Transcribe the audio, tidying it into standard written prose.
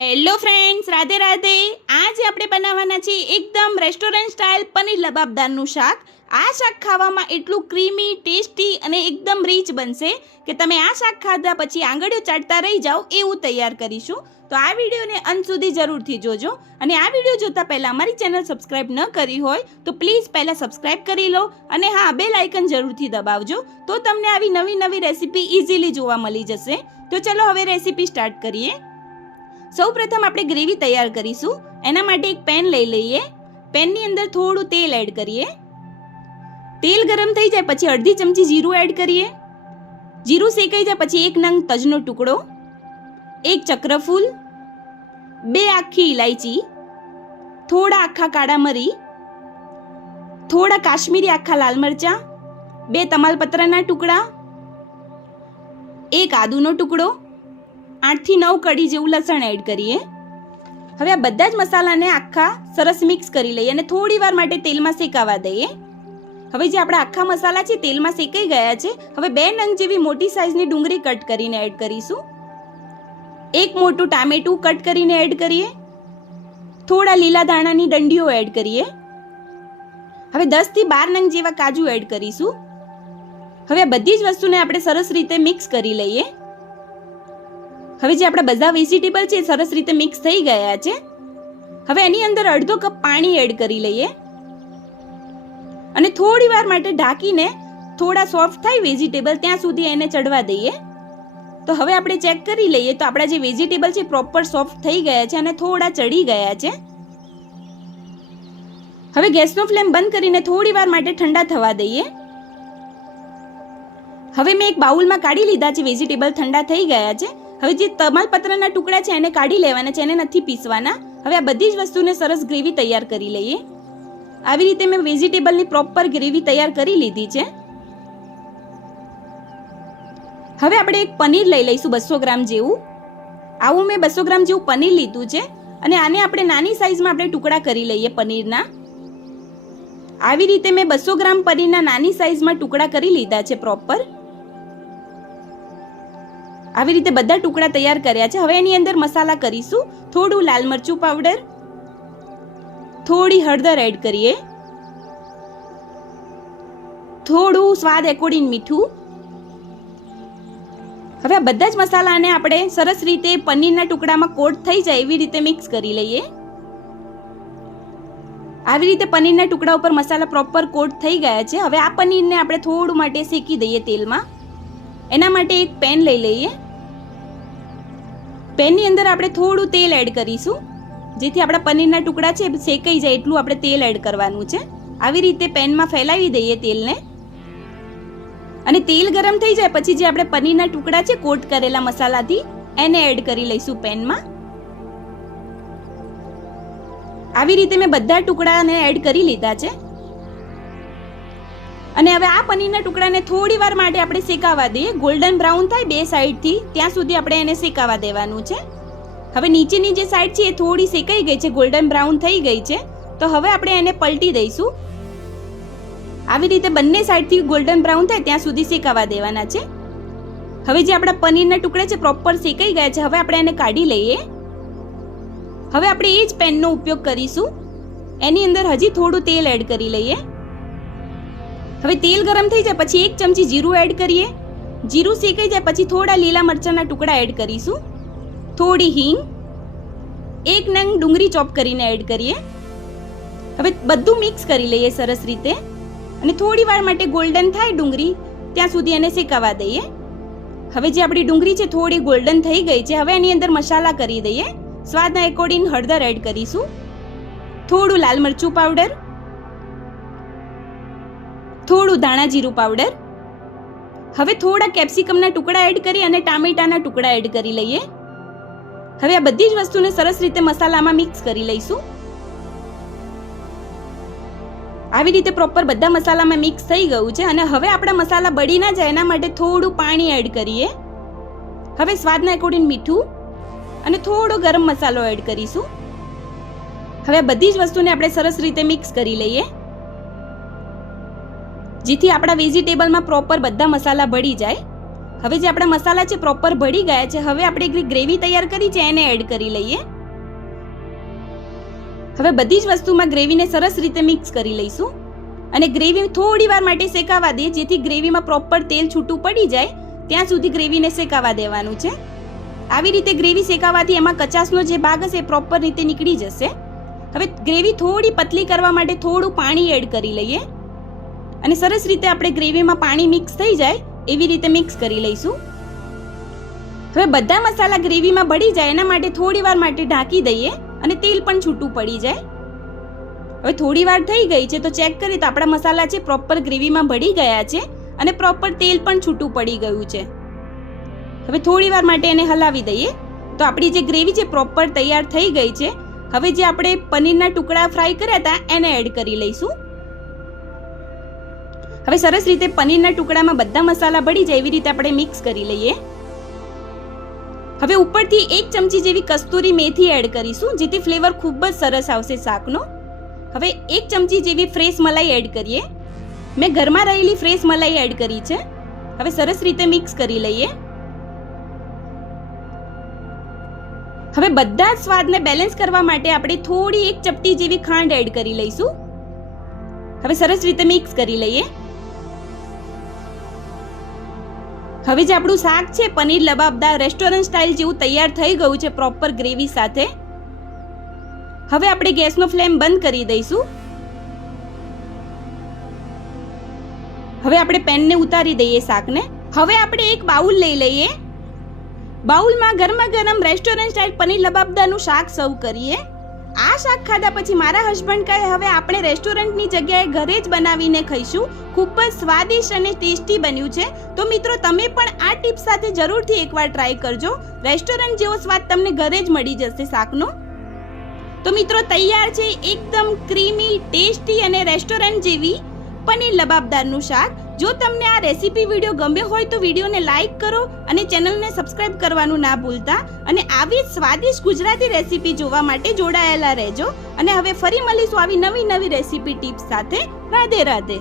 Hello friends, Radhe Radhe. આજે આપણે બનાવવાના છે એકદમ રેસ્ટોરન્ટ સ્ટાઇલ પનીર લબાબદારનું શાક. આ શાક ખાવામાં એટલું ક્રીમી, ટેસ્ટી અને એકદમ રીચ બનશે કે તમે આ શાક ખાધા પછી આંગળીઓ ચાટતા રહી જાઓ એવું તૈયાર કરીશું. તો આ વિડીયોને અંત સુધી જરૂરથી જોજો. અને આ વિડીયો જોતા પહેલાં અમારી ચેનલ સબસ્ક્રાઈબ ન કરી હોય તો પ્લીઝ પહેલાં સબસ્ક્રાઈબ કરી લો અને હા, બેલ આઇકન જરૂરથી દબાવજો, તો તમને આવી નવી નવી રેસીપી ઇઝીલી જોવા મળી જશે. તો ચલો હવે રેસીપી સ્ટાર્ટ કરીએ. સૌપ્રથમ આપણે ગ્રેવી તૈયાર કરીશું. એના માટે એક પેન લઈ લઈએ. પેનની અંદર થોડું તેલ એડ કરીએ. તેલ ગરમ થઈ જાય પછી અડધી ચમચી જીરું એડ કરીએ. જીરું શેકાઈ જાય પછી એક નંગ તજનો ટુકડો, એક ચક્રફૂલ, 2 આખી ઇલાયચી, થોડા આખા કાળા મરી, થોડા કાશ્મીરી આખા લાલ મરચાં, 2 તમાલપત્રના ટુકડા, એક આદુનો ટુકડો, 8 થી 9 કડી જેવું લસણ એડ કરીએ. હવે આ બધા જ મસાલાને આખા સરસ મિક્સ કરી લઈએ અને થોડી વાર માટે તેલમાં શેકાવા દઈએ. હવે જે આપણા આખા મસાલા છે તેલમાં શેકાઈ ગયા છે. હવે 2 નંગ જેવી મોટી સાઈઝની ડુંગળી કટ કરીને એડ કરીશું. એક મોટું ટામેટું કટ કરીને એડ કરીએ. થોડા લીલા ધાણાની ડંડીઓ એડ કરીએ. હવે 10 થી 12 નંગ જેવા કાજુ એડ કરીશું. હવે આ બધી જ વસ્તુને આપણે સરસ રીતે મિક્સ કરી લઈએ. હવે જે આપણા બધા વેજીટેબલ છે સરસ રીતે મિક્સ થઈ ગયા છે. હવે એની અંદર અડધો કપ પાણી એડ કરી લઈએ અને થોડી વાર માટે ઢાંકીને થોડા સોફ્ટ થાય વેજીટેબલ ત્યાં સુધી એને ચડવા દઈએ. તો હવે આપણે ચેક કરી લઈએ તો આપણા જે વેજીટેબલ છે પ્રોપર સોફ્ટ થઈ ગયા છે અને થોડા ચડી ગયા છે. હવે ગેસનો ફ્લેમ બંધ કરીને થોડી વાર માટે ઠંડા થવા દઈએ. હવે મેં એક બાઉલમાં કાઢી લીધા છે. વેજીટેબલ ઠંડા થઈ ગયા છે. હવે જે તમાલપત્રના ટુકડા છે એને કાઢી લેવાના છે, એને નથી પીસવાના. હવે આ બધી જ વસ્તુને સરસ ગ્રેવી તૈયાર કરી લઈએ. આવી રીતે મેં વેજીટેબલની પ્રોપર ગ્રેવી તૈયાર કરી લીધી છે. હવે આપણે એક પનીર લઈ લઈશું 200 ગ્રામ જેવું. આવું મેં 200 ગ્રામ જેવું પનીર લીધું છે અને આને આપણે નાની સાઈઝમાં આપણે ટુકડા કરી લઈએ પનીરના. આવી રીતે મેં 200 ગ્રામ પનીરના નાની સાઈઝમાં ટુકડા કરી લીધા છે પ્રોપર. આવી રીતે બધા ટુકડા તૈયાર કર્યા છે. હવે એની અંદર મસાલા કરીશું. થોડું લાલ મરચું પાવડર, થોડી હળદર એડ કરીએ, થોડું સ્વાદ એકોર્ડિંગ મીઠું. હવે આ બધા જ મસાલાને આપણે સરસ રીતે પનીરના ટુકડામાં કોટ થઈ જાય એવી રીતે મિક્સ કરી લઈએ. આવી રીતે પનીરના ટુકડા ઉપર મસાલા પ્રોપર કોટ થઈ ગયા છે. હવે આ પનીરને આપણે થોડું માટે શેકી દઈએ તેલમાં. એના માટે એક પેન લઈ લઈએ. પેનની અંદર આપણે થોડું તેલ એડ કરીશું જેથી આપણા પનીરના ટુકડા છે શેકાઈ જાય એટલું આપણે તેલ એડ કરવાનું છે. આવી રીતે પેનમાં ફેલાવી દઈએ તેલને અને તેલ ગરમ થઈ જાય પછી જે આપણે પનીરના ટુકડા છે કોટ કરેલા મસાલાથી એને એડ કરી લઈશું પેનમાં. આવી રીતે મેં બધા ટુકડાને એડ કરી લીધા છે અને હવે આ પનીરના ટુકડાને થોડી વાર માટે આપણે શેકાવા દઈએ. ગોલ્ડન બ્રાઉન થાય 2 સાઈડથી ત્યાં સુધી આપણે એને શેકાવા દેવાનું છે. હવે નીચેની જે સાઈડ છે એ થોડી શેકાઈ ગઈ છે, ગોલ્ડન બ્રાઉન થઈ ગઈ છે. તો હવે આપણે એને પલટી દઈશું. આવી રીતે બંને સાઈડથી ગોલ્ડન બ્રાઉન થાય ત્યાં સુધી શેકાવા દેવાના છે. હવે જે આપણા પનીરના ટુકડા છે પ્રોપર શેકાઈ ગયા છે. હવે આપણે એને કાઢી લઈએ. હવે આપણે એ જ પેનનો ઉપયોગ કરીશું. એની અંદર હજી થોડું તેલ એડ કરી લઈએ. હવે તેલ ગરમ થઈ જાય પછી 1 ચમચી જીરું એડ કરીએ. જીરું શેકાઈ જાય પછી થોડા લીલા મરચાંના ટુકડા એડ કરીશું, થોડી હિંગ, 1 નંગ ડુંગળી ચોપ કરીને એડ કરીએ. હવે બધું મિક્સ કરી લઈએ સરસ રીતે અને થોડી વાર માટે ગોલ્ડન થાય ડુંગળી ત્યાં સુધી એને શેકાવા દઈએ. હવે જે આપણી ડુંગળી છે થોડી ગોલ્ડન થઈ ગઈ છે. હવે એની અંદર મસાલા કરી દઈએ. સ્વાદના એકોર્ડિંગ હળદર એડ કરીશું, થોડું લાલ મરચું પાવડર, થોડું ધાણા જીરું પાવડર. હવે થોડા કેપ્સિકમના ટુકડા એડ કરી અને ટામેટાના ટુકડા એડ કરી લઈએ. હવે આ બધી જ વસ્તુને સરસ રીતે મસાલામાં મિક્સ કરી લઈશું. આવી રીતે પ્રોપર બધા મસાલામાં મિક્સ થઈ ગયું છે અને હવે આપણા મસાલા બળી ના જાય એના માટે થોડું પાણી એડ કરીએ. હવે સ્વાદના એકોર્ડિંગ મીઠું અને થોડો ગરમ મસાલો એડ કરીશું. હવે બધી જ વસ્તુને આપણે સરસ રીતે મિક્સ કરી લઈએ જેથી આપણા વેજીટેબલમાં પ્રોપર બધા મસાલા ભળી જાય. હવે જે આપણા મસાલા છે પ્રોપર ભળી ગયા છે, હવે આપણે ગ્રેવી તૈયાર કરી છે એને એડ કરી લઈએ. હવે બધી જ વસ્તુમાં ગ્રેવીને સરસ રીતે મિક્સ કરી લઈશું અને ગ્રેવી થોડી વાર માટે શેકાવા દઈએ, જેથી ગ્રેવીમાં પ્રોપર તેલ છૂટું પડી જાય ત્યાં સુધી ગ્રેવીને શેકાવા દેવાનું છે. આવી રીતે ગ્રેવી શેકાવાથી એમાં કચાસનો જે ભાગ હશે એ પ્રોપર રીતે નીકળી જશે. હવે ગ્રેવી થોડી પતલી કરવા માટે થોડું પાણી એડ કરી લઈએ અને સરસ રીતે આપણે ગ્રેવીમાં પાણી મિક્સ થઈ જાય એવી રીતે મિક્સ કરી લઈશું. હવે બધા મસાલા ગ્રેવીમાં ભળી જાય એના માટે થોડી વાર માટે ઢાંકી દઈએ અને તેલ પણ છૂટું પડી જાય. હવે થોડી વાર થઈ ગઈ છે તો ચેક કરીએ તો આપણા મસાલા છે પ્રોપર ગ્રેવીમાં ભળી ગયા છે અને પ્રોપર તેલ પણ છૂટું પડી ગયું છે. હવે થોડી વાર માટે એને હલાવી દઈએ તો આપણી જે ગ્રેવી છે પ્રોપર તૈયાર થઈ ગઈ છે. હવે જે આપણે પનીરના ટુકડા ફ્રાય કર્યા હતા એને એડ કરી લઈશું. હવે સરસ રીતે પનીરના ટુકડામાં બધા મસાલા ભળી જાય એવી રીતે આપણે મિક્સ કરી લઈએ. હવે ઉપરથી 1 ચમચી જેવી કસ્તુરી મેથી એડ કરીશું, જેથી ફ્લેવર ખૂબ જ સરસ આવશે શાકનો. હવે 1 ચમચી જેવી ફ્રેશ મલાઈ એડ કરીએ. મેં ઘરમાં રહેલી ફ્રેશ મલાઈ એડ કરી છે. હવે સરસ રીતે મિક્સ કરી લઈએ. હવે બધા જ સ્વાદને બેલેન્સ કરવા માટે આપણે થોડી 1 ચપટી જેવી ખાંડ એડ કરી લઈશું. હવે સરસ રીતે મિક્સ કરી લઈએ. હવે જે આપણું શાક છે પનીર લબાબદાર રેસ્ટોરન્ટ સ્ટાઇલ જેવું તૈયાર થઈ ગયું છે પ્રોપર ગ્રેવી સાથે. હવે આપણે ગેસનો ફ્લેમ બંધ કરી દઈશું. હવે આપણે પેનને ઉતારી દઈએ શાકને. હવે આપણે એક બાઉલ લઈ લઈએ. બાઉલમાં ગરમા ગરમ રેસ્ટોરન્ટ સ્ટાઇલ પનીર લબાબદારનું શાક સર્વ કરીએ. આ શાક ખાધા પછી મારા હસબન્ડ કહે હવે આપણે રેસ્ટોરન્ટની જગ્યાએ ઘરે જ બનાવીને ખાઈશું. ખૂબ જ સ્વાદિષ્ટ અને ટેસ્ટી બન્યું છે. તો મિત્રો તમે પણ આ ટિપ્સ સાથે જરૂરથી એકવાર ટ્રાય કરજો. રેસ્ટોરન્ટ જેવો સ્વાદ તમને ઘરે જ મળી જશે શાકનો. તો મિત્રો તૈયાર છે એકદમ ક્રીમી, ટેસ્ટી અને રેસ્ટોરન્ટ જેવી પનીર લબાબદારનું શાક. જો તમને આ રેસીપી વિડીયો ગમ્યો હોય તો વિડીયોને લાઈક કરો અને ચેનલને સબસ્ક્રાઇબ કરવાનું ના ભૂલતા. અને આવી સ્વાદિષ્ટ ગુજરાતી રેસીપી જોવા માટે જોડાયેલા રહેજો. અને હવે ફરી મળીશું આવી નવી રેસીપી ટિપ્સ સાથે. રાધે રાધે.